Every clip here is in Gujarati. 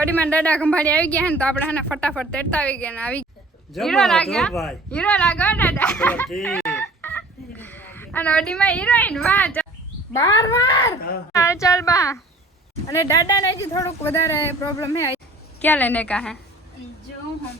ગાડીમાં દાદા ખંભાળી આવી ગયા ને તો આપણે એને ફટાફટ તેડતા આવી ગયા ને આવી હીરો લાગ્યા. હીરો લાગ્યો દાદા. અને ઓડીમાં હિરોઈન વાહ બાર બાર. ચાલ ચાલ બા. અને દાદાને હજી થોડુંક વધારે પ્રોબ્લેમ હે. ક્યાં લેને કા હે? જો હું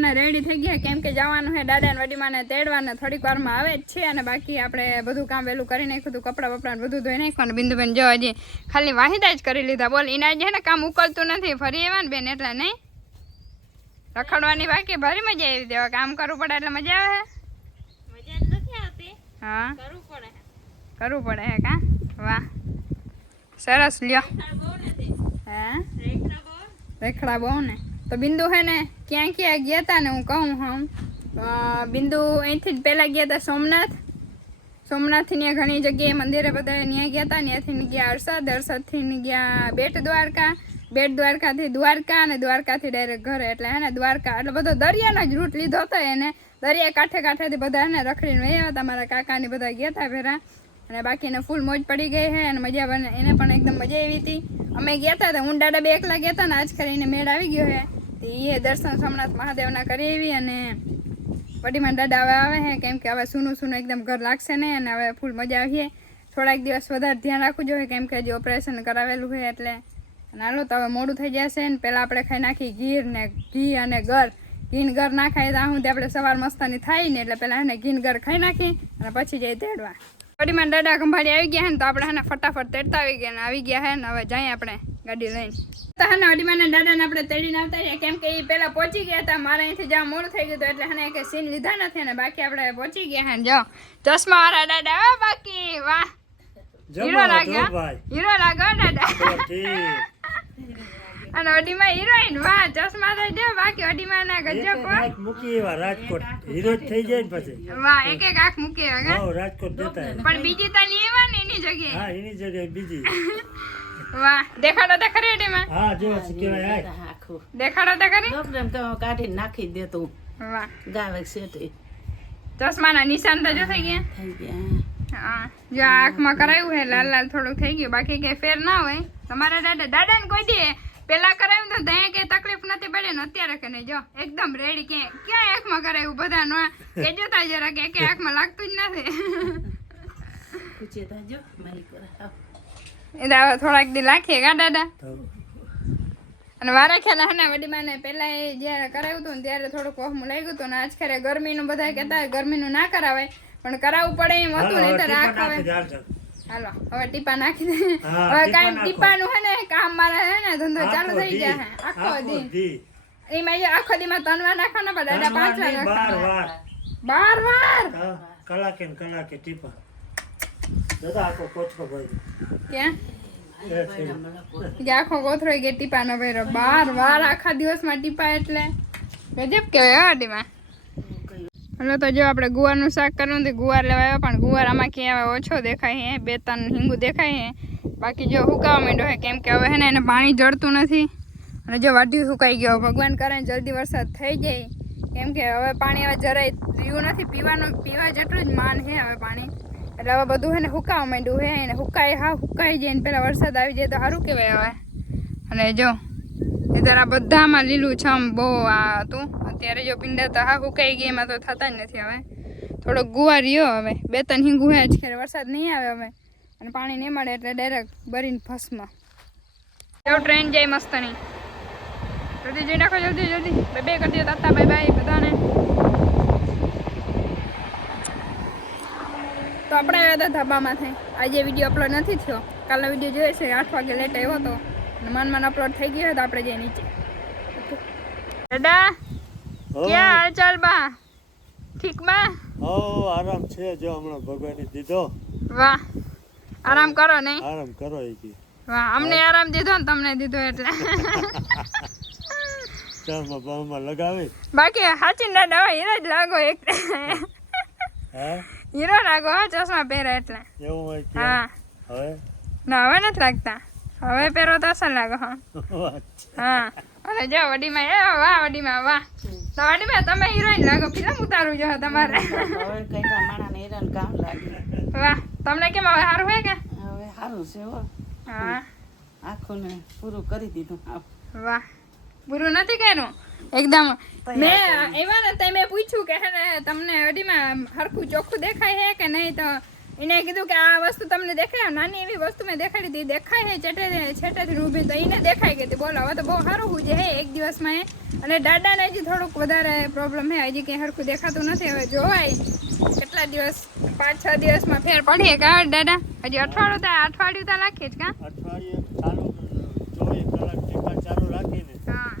ધોઈને રેડી થઈ ગયા. કેમ કે જવાનું છે દાદા ને વડીમાને તેડવાને થોડીક વારમાં આવે જ છે અને બાકી આપણે બધું કામ વહેલું કરી નાખ્યું હતું કપડાં બપડા બધું ધોઈ નાખ્યું અને બિંદુબેન જો હજી ખાલી વાહિદા જ કરી લીધા. બોલ એના જે ને કામ ઉકલતું નથી. ફરી એવા ને બેન એટલે નહીં? રખડવાની બાકી ભારી મજા આવી દેવા કામ કરવું પડે એટલે મજા આવે? હા? કરવું પડે. હે કા? વાહ. સરસ લ્યો. હે? રેખડા બહુ ને. તો બિંદુ હે ને ક્યાં ક્યાં ગયા હતા ને હું કહું હમ. બિંદુ અહીંથી જ પહેલાં ગયા હતા સોમનાથ. સોમનાથથી ત્યાં ઘણી જગ્યાએ મંદિરે બધા ત્યાં ગયા હતા ત્યાંથી ગયા અરસદ. અરસદથી ગયા બેટ દ્વારકા. બેટ દ્વારકાથી દ્વારકા અને દ્વારકાથી ડાયરેક્ટ ઘરે. એટલે હે ને દ્વારકા, એટલે બધો દરિયાનો જ રૂટ લીધો હતો એને. દરિયા કાંઠે કાંઠેથી બધા એને રખડીને વહ્યા હતા. મારા કાકાની બધા ગયા હતા ભેરા અને બાકી એને ફૂલ મોજ પડી ગઈ છે અને મજા બને એને પણ એકદમ મજા આવી હતી. અમે ગયા હતા હું બે એકલા ગયા હતા ને આજ કરીને મેળ આવી ગયો છે એ દર્શન સોમનાથ મહાદેવના કરી આવી અને વડીમાં દાદા હવે આવે છે કેમ કે હવે સૂનું સૂનું એકદમ ઘર લાગશે ને અને હવે ફૂલ મજા આવીએ. થોડાક દિવસ વધારે ધ્યાન રાખવું જોઈએ, કેમ કે હજી ઓપરેશન કરાવેલું છે એટલે. અને હાલો તો હવે મોડું થઈ જશે ને પહેલાં આપણે ખાઈ નાખી ગીર ને ઘી અને ગર ઘીન ગર ના ખાઈએ તો હું આપણે સવાર મસ્તાની થાય ને એટલે પહેલાં એને ઘીન ગર ખાઈ નાખી અને પછી જઈ તેડવા. વડીમાં દાદા ખંભાળી આવી ગયા હે ને તો આપણે એને ફટાફટ તેડતા આવી ગયા ને આવી ગયા હે ને હવે જઈએ આપણે. ગાડી લઈને. તો અડીમાના દાદાને આપણે તેડીને આવતા રહ્યા કેમ કે એ પહેલાં પહોંચી ગયા હતા. મારે અહીંથી જ્યાં મોડું થઈ ગયું એટલે હને કે સીન લીધા નથી ને બાકી આપણે પહોંચી ગયા હે જો ચશ્મા વાળા દાદા હો બાકી. વાહ. હીરો લાગ્યા. હીરો લાગ્યો દાદા. અને અડીમાં હિરોઈન. વાહ ચશ્મા થઈ જાય બાકી અડીમાં ના ગજબ મૂકી એવા રાજકોટ. હીરો થઈ જાય ને પછી. વાહ એક એક આંખ મૂકી હવે રાજકોટ જતા પણ બીજી તો નહીં એવા ને એની જગ્યાએ. હા એની જગ્યાએ બીજી. વાહ દેખાડો તો ખરી વડીમાં હા જો શું આય. આખું. દેખાડો તો ખરી. ડોક્ટર તો કાઢી નાખી દેતું વાહ. ગાવે સેટી ચશ્માના નિશાન તો જો થઈ ગયા. થઈ ગયા. હા જો આંખમાં કરાયું હે લાલ લાલ થોડુંક થઈ ગયું. બાકી કઈ ફેર ના હોય. તમારા દાદા દાદાને કોઈ દે. પેલા કરાવ્યું તો ત્યાં કઈ તકલીફ નથી પડે ને અત્યારે કે નહીં. જો એકદમ રેડી કે ક્યાં આંખમાં કરાવ્યું બધા નો કે જોતા જરા કે કે આંખમાં લાગતું જ નથી. પૂછે તાજો માલિક એ તો હવે થોડાક દી રાખીએ કા દાદા? અને વારા ખ્યાલ હના વડીમાને પેલા એ જ્યારે કરાવ્યું હતું ને ત્યારે થોડુંક વહમું લાગ્યું હતું. ને આજ ખરે ગરમીનું બધા કહેતા ગરમીનું ના કરાવે પણ કરાવવું પડે એમ હતું નહીં તો રાખ હાલ હવે ટીપા નાખી દે. હવે કાંઈ ટીપાનું હે ને કામ મારા હે ને ધંધો ચાલુ થઈ ગયા હે આખો દી. એમાં આખો દીમાં ત્રણ વાર નાખવાના પડે પાંચ વાર બાર નાખવાના. વાર. બાર વાર? કલાકે કલાકે ટીપા. આખો. કે બાર વાર આખા દિવસમાં ટીપા એટલે. ગજબ કહેવાય હો તો જો આપણે ગુવારનું શાક કરવું હતું. ગુવાર લેવા આવ્યા પણ ગુવાર આમાં ક્યાં ઓછો દેખાય હે. બે ત્રણ હિંગુ દેખાય હે. બાકી જો હુકાવા માંડ્યો હે. કેમ કે હવે હે ને એને પાણી જળતું નથી. અને જો વાઢી સુકાઈ ગયો. ભગવાન કરે જલ્દી વરસાદ થઈ જાય. કેમ કે હવે પાણી હવે જરાય પીવું નથી. પીવાનું પીવા જેટલું જ માન છે હવે પાણી. એટલે હવે બધું હે ને હુકાવા માંડ્યું હે એને હુકાય, હા હુકાઈ જાય ને પેલા વરસાદ આવી જાય તો સારું કહેવાય હવે. અને જો, એ તારા બધામાં લીલું છમ બહુ આ હતું. અત્યારે જો પીંડા તો હા હુકાઈ ગઈ એમાં તો થતા જ નથી હવે. થોડોક ગુવાર રહ્યો હવે. બે ત્રણ હિંગુ હે ખેર વરસાદ નહીં આવે હવે. અને પાણી નહીં મળે એટલે ડાયરેક્ટ ભરીને ફસમાં જો ટ્રેન જાય મસ્ત નહીં જલ્દી જઈ નાખો, જલ્દી જલ્દી. બે બે કરી દો, તાતા, બાય બાય બધાને તો આપણે આવ્યા હતા ધાબામાંથી. આજે વીડિયો અપલોડ નથી થયો. કાલનો વીડિયો જોયો છે આઠ વાગે લેટ આવ્યો હતો. અને મન મન અપલોડ થઈ ગયો તો આપણે જે નીચે. દાદા ક્યાં હાલ ચાલ બા? ઠીક બા? હો, આરામ છે જો હમણાં ભગવાને દીધો. વાહ. આરામ કરો નહીં આરામ કરો એ કી. વાહ અમને આરામ દીધો ને તમને દીધો એટલે. ચામાં બામાં લગાવી. બાકી હાચી ના દવા એ જ લાગો એક. હા? હીરો લાગો હા ચશ્મા પહેરે એટલે. એવું હોય કે? હા. હવે? ના હવે નથી લાગતા. હવે પહેરો તો અસર લાગો હા. હા. અને જો વડીમાં એ વાહ વડીમાં વાહ. તો વડીમાં તમે હિરોઈન લાગો ફિલ્મ ઉતારું જો તમારે. હવે કઈટા માણાને હેરાન કામ લાગે. વાહ તમને કેમ હવે સારું હોય કે? હવે સારું છે હો. હા. આખું ને પૂરું કરી દીધું. આપ વાહ. પૂરું નથી કર્યું? એકદમ. મેં એવા ને તમે મેં પૂછ્યું કે હે ને તમને અડીમાં હરખું ચોખ્ખું દેખાય છે કે નહીં? તો એને કીધું કે આ વસ્તુ તમને દેખાય? નાની એવી વસ્તુ મેં દેખાડી હતી દેખાય હે ચેટે છેટેથી ઊભી. તો એને દેખાય ગઈ હતી. બોલો હવે તો બહુ સારું હું જે હે એક દિવસમાં એ. અને દાદાને હજી થોડુંક વધારે પ્રોબ્લેમ છે હજી કંઈ હરખું દેખાતું નથી. હવે જોવાય કેટલા દિવસ પાંચ છ દિવસમાં ફેર પડીએ કા દાદા? હજી અઠવાડિયું તો અઠવાડિયું તો લાખીએ જ કા? અઠવાડિયે ચાલુ ચોવીસ કલાક ટીપા ચાલુ રાખીને હા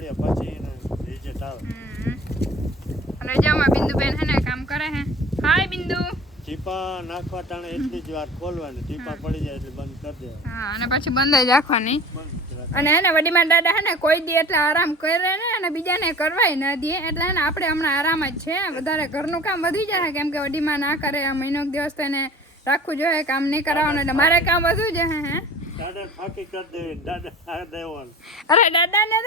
એટલે પછી એને રિઝલ્ટ આવે. અને જામાં બિંદુબેન હે ને કામ કરે હે. હાય બિંદુ. ટીપા નાખવા ટાણે એટલી જ વાર ખોલવાની. ટીપા પડી જાય એટલે બંધ કરી દેવા હા અને પછી બંધ જ રાખવાની. અને એને વડીમાં દાદા હે ને કોઈ દી એટલે આરામ કરે ને અને બીજાને કરવાય ના દે. એટલે હે ને આપણે હમણાં આરામ જ છે. વધારે ઘરનું કામ વધી જાય કેમ કે વડીમાં ના કરે આ મહિનો દિવસ તો એને રાખવું જોઈએ કામ નહીં કરાવવાનું. એટલે મારે કામ વધુ છે હે. દાદા દાદા અરે દાદા ને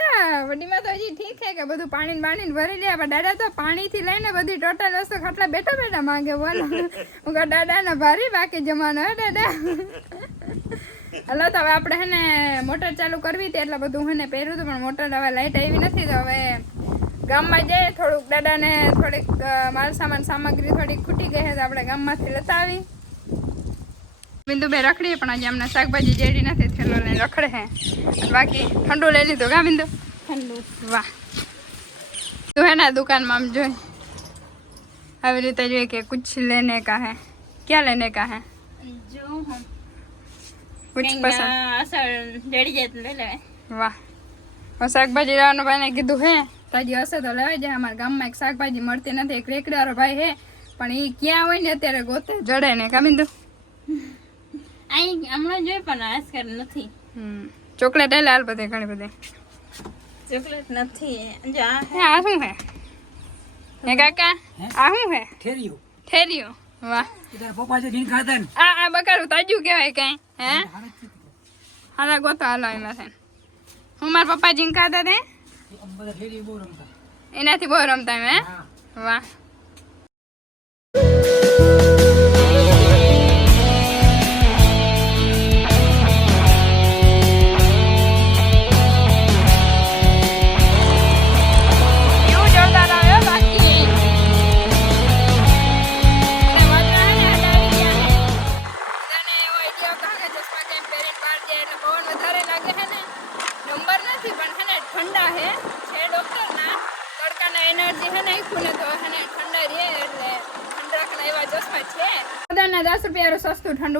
વડીમાં તો હજી ઠીક છે કે બધું પાણી ને બાણી ને ભરી લે, પણ દાદા તો પાણી લઈને બધી ટોટલ વસ્તુ ખાટલા બેઠા બેઠા માંગે બોલો હું દાદા ને ભારી બાકી જમાનો હે, દાદા. હલો હવે આપણે હે ને મોટર ચાલુ કરવી હતી, એટલે બધું હે ને પહેર્યું હતું, પણ મોટર હવે લાઈટ આવી નથી, તો હવે ગામમાં જઈએ, થોડુંક દાદાને થોડીક માલ સામાન સામગ્રી થોડીક ખૂટી ગઈ છે તો આપણે ગામમાંથી લેતા આવી. બિંદુ બે રખડીએ પણ હજી અમને શાકભાજી જેડી નથી થેલો ને રખડે હે. બાકી ઠંડુ લઈ લીધું કા બિંદુ? ઠંડુ. વાહ. તું હે ના દુકાનમાં આમ જોઈ. આવી રીતે જોઈએ કે કુછ લેને કા હે. ક્યાં લેને કા હે? જો કુછ પસંદ. અસર જડી જાય તો લઈ લેવાય. વાહ. શાકભાજી લેવાનું ભાઈને કીધું હે. તાજી હશે તો લેવાય જાય. અમારા ગામમાં એક શાકભાજી મળતી નથી એક રેકડાવાળો ભાઈ હે. પણ એ ક્યાં હોય ને અત્યારે ગોતે જડે ને કા બિંદુ? અહીં હમણાં જોઈ પણ આજકાલ નથી. હમ. ચોકલેટ એટલે હાલ બધે ઘણી બધી. ચોકલેટ નથી જો આ હે. આ શું હે? હે કાકા? આ શું હે? ઠેર્યું. ઠેરિયો. વાહ. પપ્પા જે ઘીન ખાતા ને. આ આ બકારું તાજું કહેવાય કાંઈ હે? હારા ગોતો હાલો એમાં છે હું મારા પપ્પા જીન ખાતા તે? એનાથી બહુ રમતા એમ હે. વાહ.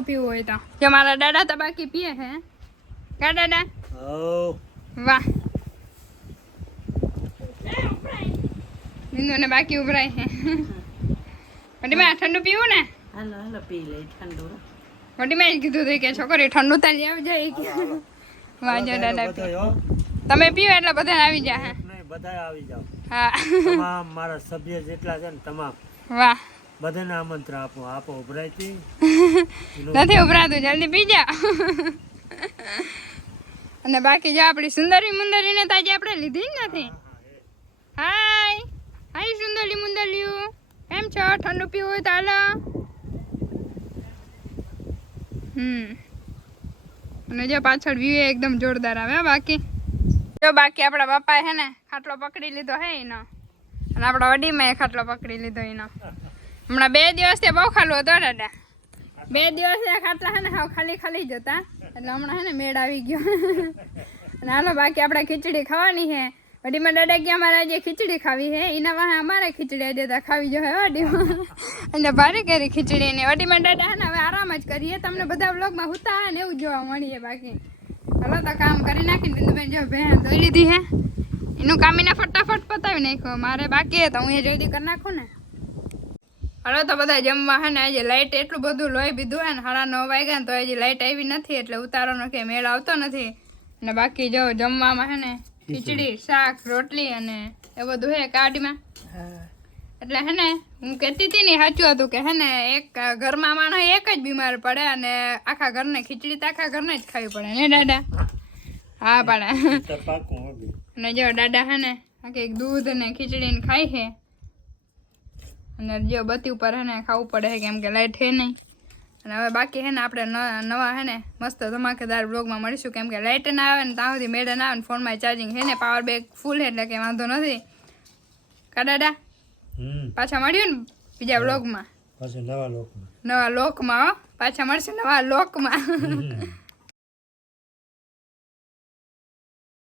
પીવું હોય તો. જે મારા દાદા તો બાકી પીએ છે કા દાદા? વાહ. બિંદુ ને બાકી ઉભરાય છે માં ઠંડુ પીવું ને? હાલો હાલો પી લે ઠંડુ. મોટી માં કીધું હતું કે છોકરી ઠંડુ તાર આવી જાય. કે વાહ જો દાદા પી. તમે પીવો એટલે બધા આવી જાય નહીં બધા આવી જાઓ. હા. તમામ મારા સભ્ય જેટલા છે ને તમામ. વાહ. બધાને આમંત્રણ આપો આપો ઉભરાયતી નથી ઉભરાતું, જલ્દી પી જા. અને બાકી જો આપણી સુંદરી મુંદરીને તો આજે આપણે લીધી નથી. હાય હાય સુંદરી મુંદરિયું કેમ છો? ઠંડુ પીવું હોય તો હાલો. હમ. અને જો પાછળ વ્યૂ એકદમ જોરદાર આવે બાકી. જો બાકી આપણા બાપાએ હે ને, ખાટલો પકડી લીધો હે એનો. અને આપણા વડીમાં એ ખાટલો પકડી લીધો એનો. હમણાં બે દિવસથી બહુ ખાલું હતો દાદા. બે દિવસ ખાટલા હે ને હાવ ખાલી ખાલી જ હતા. એટલે હમણાં હે ને મેળ આવી ગયો. હાલો, બાકી આપણે ખીચડી ખાવાની છે. વડીમાં દાદા કે અમારે આજે ખીચડી ખાવી છે. એના વાહે અમારે ખીચડી આજે તો ખાવી જો હે વડીમાં અને ભારે કરી ખીચડી ને. વડીમાં દાદા હે ને હવે આરામ જ કરીએ. તમને બધા બ્લોગમાં હુતા ને એવું જોવા મળીએ બાકી. હલો, તો કામ કરી નાખીને બિંદુબેન જો ભેણ ધોઈ લીધી હે એનું કામ એને ફટાફટ પતાવી નાખ્યો. મારે બાકી હે તો હું એ જલ્દી કરી નાખું ને. હવે તો બધા જમવા હે ને આજે લાઇટ એટલું બધું લોહી પીધું હે ને સાડા નવ વાગ્યા ને તો હજી લાઇટ આવી નથી એટલે ઉતારોનો કે મેળ આવતો નથી. અને બાકી જો જમવામાં હે ને ખીચડી. શાક રોટલી અને એ બધું હે કાઢમાં. એટલે હે ને હું કહેતી હતી ને સાચું હતું કે હે ને એક ઘરમાં માણસ એક જ બીમાર પડે અને આખા ઘરને ખીચડી તો આખા ઘરને જ ખાવી પડે ને દાદા? હા પડે. અને જો દાદા હે ને આખી દૂધ ને ખીચડી ને ખાય છે. અને જો બત્તી ઉપર હે ને ખાવું પડે છે કેમ કે લાઇટ છે નહીં. અને હવે બાકી હે ને આપણે નવા હે ને મસ્ત ધમાકેદાર બ્લોગમાં મળીશું કેમ કે લાઇટ ના આવે ને ત્યાં સુધી મેળે ના આવે ને ફોનમાં ચાર્જિંગ હે ને પાવર બેક ફૂલ એટલે કે વાંધો નથી. કાડાડા પાછા મળ્યું ને બીજા બ્લોગમાં પાછું નવા લોકમાં નવા લોકમાં હો. પાછા મળશે નવા લોકમાં.